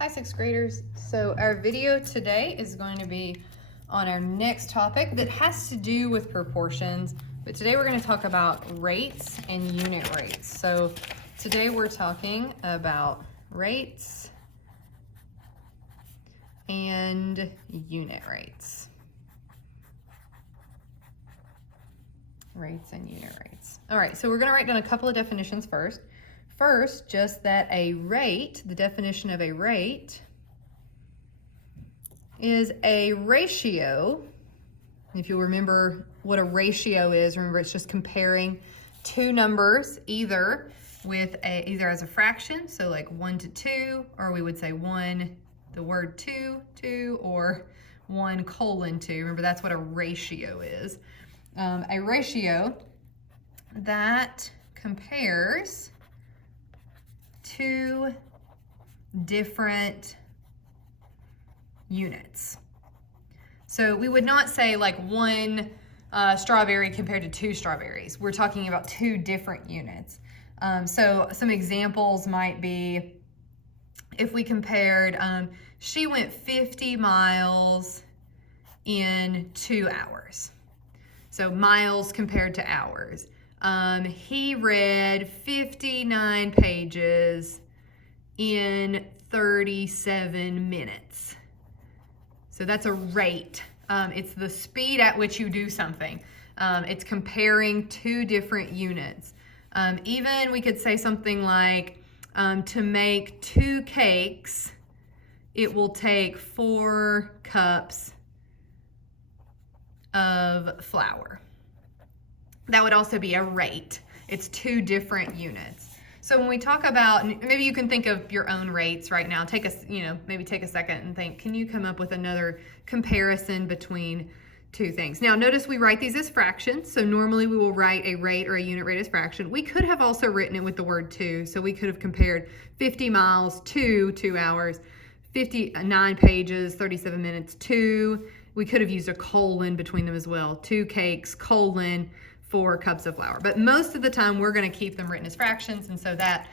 Hi, sixth graders. So our video today is going to be on our next topic that has to do with proportions, but today we're going to talk about rates and unit rates. So today we're talking about rates and unit rates. Rates and unit rates. All right, so we're going to write down a couple of definitions first. First, just that a rate, the definition of a rate, is a ratio. If you remember what a ratio is, remember it's just comparing two numbers either as a fraction, so like 1 to 2, or we would say 1, the word 2, or 1:2. Remember, that's what a ratio is. A ratio that compares two different units. So we would not say like one strawberry compared to 2 strawberries. We're talking about 2 different units. So some examples might be if we compared, she went 50 miles in 2 hours. So miles compared to hours. He read 59 pages in 37 minutes. So that's a rate. It's the speed at which you do something. It's comparing 2 different units. Even we could say something like, to make 2 cakes, it will take 4 cups of flour. That would also be a rate. It's 2 different units. So when we talk about, maybe you can think of your own rates right now. Maybe take a second and think, can you come up with another comparison between 2 things? Now notice we write these as fractions. So normally we will write a rate or a unit rate as fraction. We could have also written it with the word 2. So we could have compared 50 miles to 2 hours, 59 pages, 37 minutes to. We could have used a colon between them as well. 2 cakes, colon, 4 cups of flour. But most of the time we're going to keep them written as fractions, and so that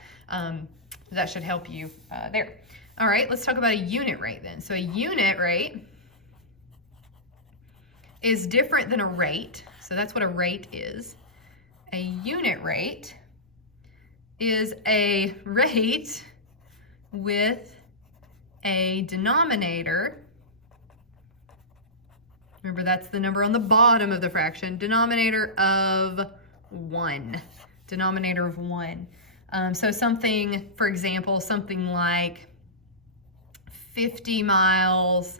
should help you there. All right, let's talk about a unit rate then. So a unit rate is different than a rate. So that's what a rate is. A unit rate is a rate with a denominator. Remember, that's the number on the bottom of the fraction. Denominator of 1. Denominator of 1. So something, for example, something like 50 miles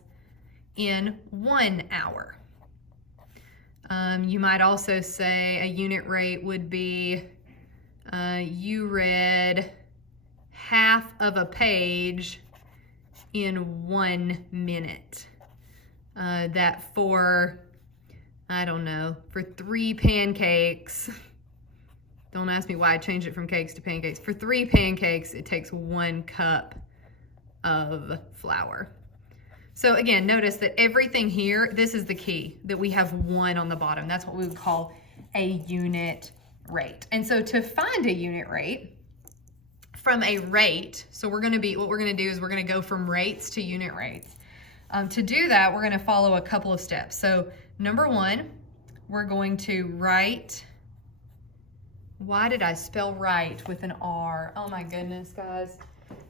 in 1 hour. You might also say a unit rate would be you read half of a page in 1 minute. That for 3 pancakes, don't ask me why I changed it from cakes to pancakes. For 3 pancakes, it takes 1 cup of flour. So again, notice that everything here, this is the key, that we have 1 on the bottom. That's what we would call a unit rate. And so to find a unit rate from a rate, so what we're gonna do is we're gonna go from rates to unit rates. To do that, we're going to follow a couple of steps. So number 1, we're going to write. Why did I spell right with an R? Oh my goodness, guys.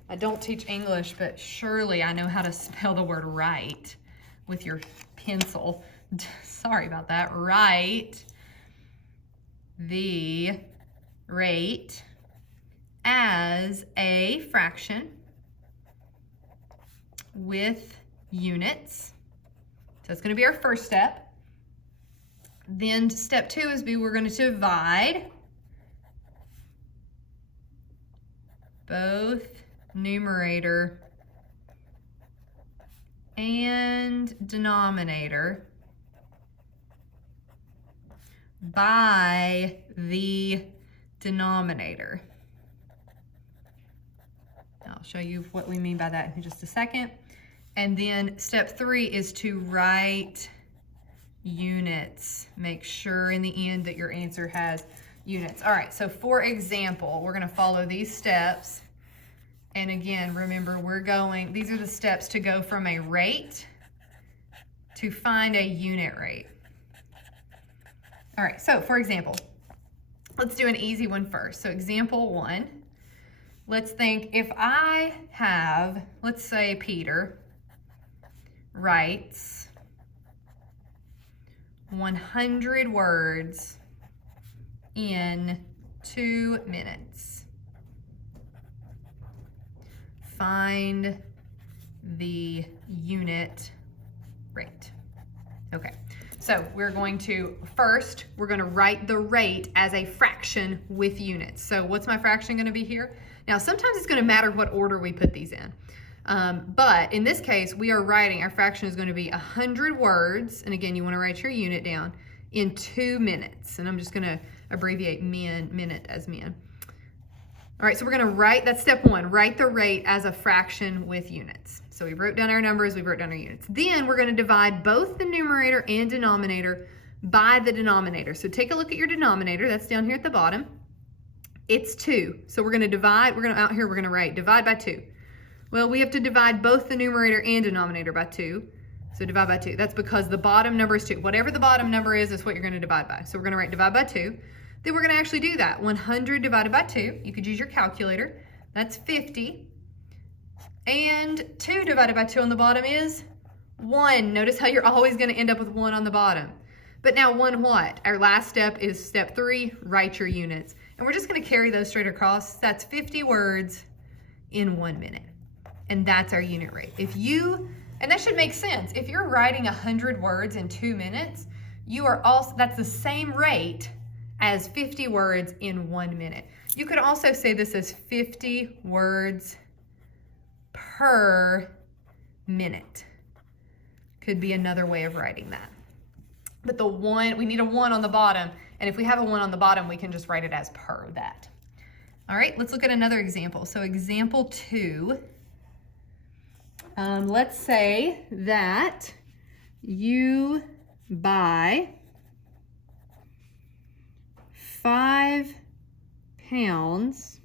I don't teach English, but surely I know how to spell the word right with your pencil. Sorry about that. Write the rate as a fraction with units. So it's going to be our first step. Then step 2 is we're going to divide both numerator and denominator by the denominator. I'll show you what we mean by that in just a second. And then step 3 is to write units. Make sure in the end that your answer has units. All right, so for example, we're going to follow these steps And again, remember, these are the steps to go from a rate to find a unit rate. All right, so for example, let's do an easy one first. So example 1, let's think if I have, let's say Peter writes 100 words in 2 minutes. Find the unit rate. Okay, so we're going to write the rate as a fraction with units. So what's my fraction going to be here? Now, sometimes it's going to matter what order we put these in. But in this case, we are writing, our fraction is going to be 100 words. And again, you want to write your unit down in 2 minutes. And I'm just going to abbreviate minute as min. All right, so we're going to write, that's step 1, write the rate as a fraction with units. So we wrote down our numbers, we wrote down our units. Then we're going to divide both the numerator and denominator by the denominator. So take a look at your denominator, that's down here at the bottom. It's 2. So we're going to divide, out here we're going to write divide by 2. Well, we have to divide both the numerator and denominator by 2. So divide by 2. That's because the bottom number is 2. Whatever the bottom number is what you're going to divide by. So we're going to write divide by 2. Then we're going to actually do that. 100 divided by 2. You could use your calculator. That's 50. And 2 divided by 2 on the bottom is 1. Notice how you're always going to end up with 1 on the bottom. But now 1 what? Our last step is step 3, write your units. And we're just going to carry those straight across. That's 50 words in 1 minute. And that's our unit rate. And that should make sense. If you're writing 100 words in 2 minutes, that's the same rate as 50 words in 1 minute. You could also say this as 50 words per minute. Could be another way of writing that. But we need a 1 on the bottom, and if we have a 1 on the bottom, we can just write it as per that. All right, let's look at another example. So example 2, let's say that you buy 5 pounds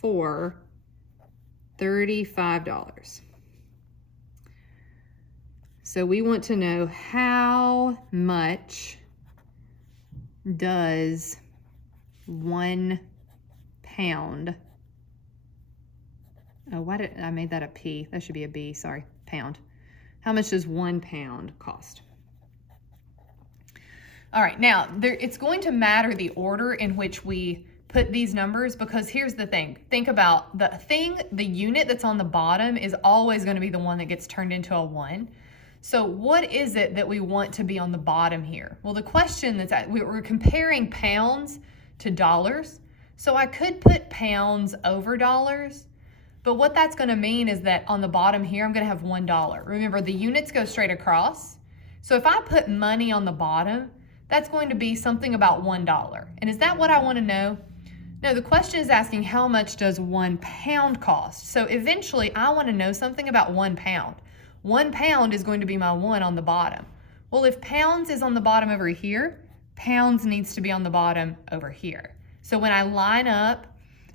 for $35. So we want to know how much does 1 pound, oh, why did I made that a P? That should be a B, sorry, pound. How much does 1 pound cost? All right, now it's going to matter the order in which we put these numbers, because here's the thing. Think about the unit that's on the bottom is always going to be the one that gets turned into a 1. So what is it that we want to be on the bottom here? Well, the question we're comparing pounds to dollars. So I could put pounds over dollars, but what that's going to mean is that on the bottom here, I'm going to have $1. Remember, the units go straight across. So if I put money on the bottom, that's going to be something about $1. And is that what I want to know? No, the question is asking how much does 1 pound cost? So eventually I want to know something about 1 pound. 1 pound is going to be my 1 on the bottom. Well, if pounds is on the bottom over here, pounds needs to be on the bottom over here. So when I line up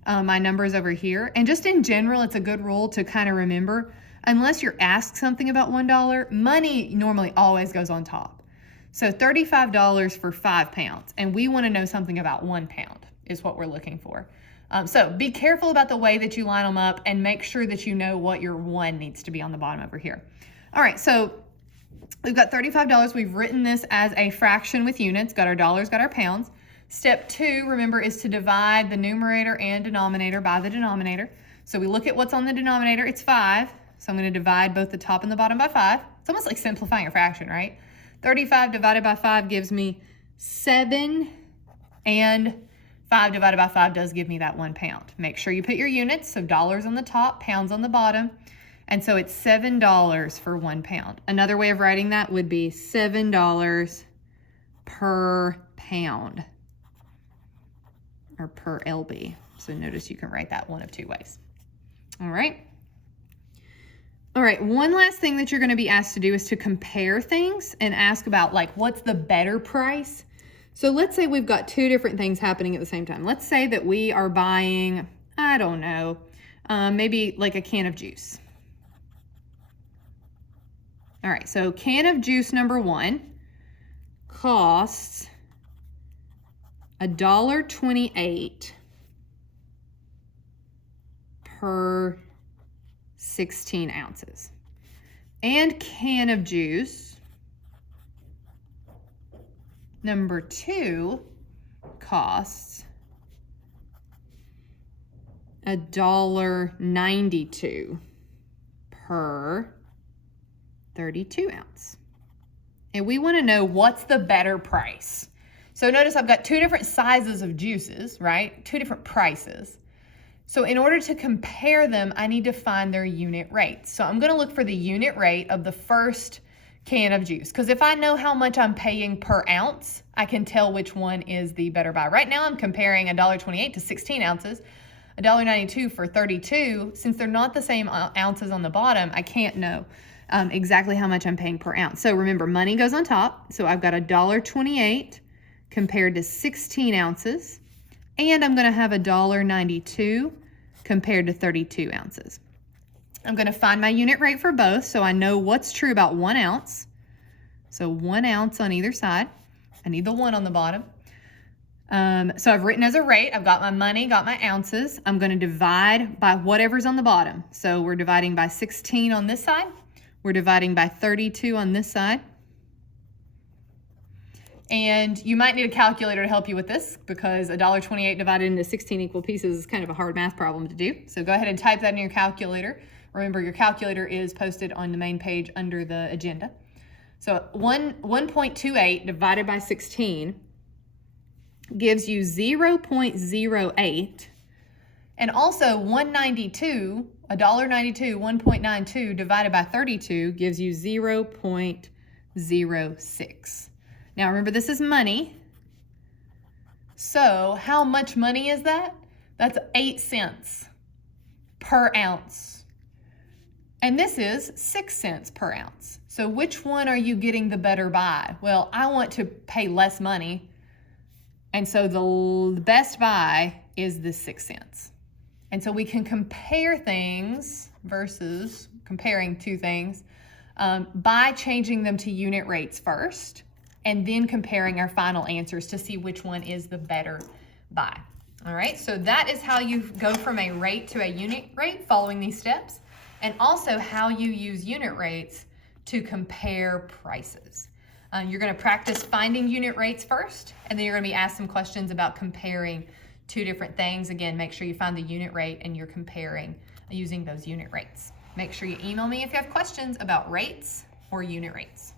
my numbers over here, and just in general, it's a good rule to kind of remember, unless you're asked something about $1, money normally always goes on top. So $35 for 5 pounds, and we want to know something about 1 pound is what we're looking for. So be careful about the way that you line them up and make sure that you know what your 1 needs to be on the bottom over here. All right, so we've got $35. We've written this as a fraction with units, got our dollars, got our pounds. Step 2, remember, is to divide the numerator and denominator by the denominator. So we look at what's on the denominator, it's 5. So I'm going to divide both the top and the bottom by 5. It's almost like simplifying a fraction, right? 35 divided by 5 gives me 7, and 5 divided by 5 does give me that 1 pound. Make sure you put your units, so dollars on the top, pounds on the bottom. And so it's $7 for 1 pound. Another way of writing that would be $7 per pound, or per LB. So notice you can write that one of 2 ways. All right. All right, one last thing that you're going to be asked to do is to compare things and ask about, like, what's the better price? So let's say we've got 2 different things happening at the same time. Let's say that we are buying, I don't know, maybe like a can of juice. All right, so can of juice number 1 costs $1.28 per 16 ounces. And can of juice number 2 costs $1.92 per 32 ounce. And we want to know what's the better price. So notice I've got 2 different sizes of juices, right? 2 different prices. So in order to compare them, I need to find their unit rates. So I'm going to look for the unit rate of the first can of juice, because if I know how much I'm paying per ounce, I can tell which one is the better buy. Right now I'm comparing $1.28 to 16 ounces, $1.92 for 32. Since they're not the same ounces on the bottom, I can't know exactly how much I'm paying per ounce. So remember, money goes on top. So I've got $1.28 compared to 16 ounces, and I'm going to have $1.92 compared to 32 ounces. I'm going to find my unit rate for both, so I know what's true about 1 ounce. So 1 ounce on either side. I need the 1 on the bottom. So I've written as a rate. I've got my money, got my ounces. I'm going to divide by whatever's on the bottom. So we're dividing by 16 on this side. We're dividing by 32 on this side. And you might need a calculator to help you with this, because $1.28 divided into 16 equal pieces is kind of a hard math problem to do. So go ahead and type that in your calculator. Remember, your calculator is posted on the main page under the agenda. So 1.28 divided by 16 gives you 0.08. And also $1.92, 1.92 divided by 32 gives you 0.06. Now remember, this is money. So how much money is that? That's 8 cents per ounce. And this is 6 cents per ounce. So which one are you getting the better buy? Well, I want to pay less money. And so the best buy is the 6 cents. And so we can compare things versus comparing 2 things by changing them to unit rates first, and then comparing our final answers to see which one is the better buy. All right, so that is how you go from a rate to a unit rate following these steps, and also how you use unit rates to compare prices. You're going to practice finding unit rates first, and then you're going to be asked some questions about comparing 2 different things. Again, make sure you find the unit rate and you're comparing using those unit rates. Make sure you email me if you have questions about rates or unit rates.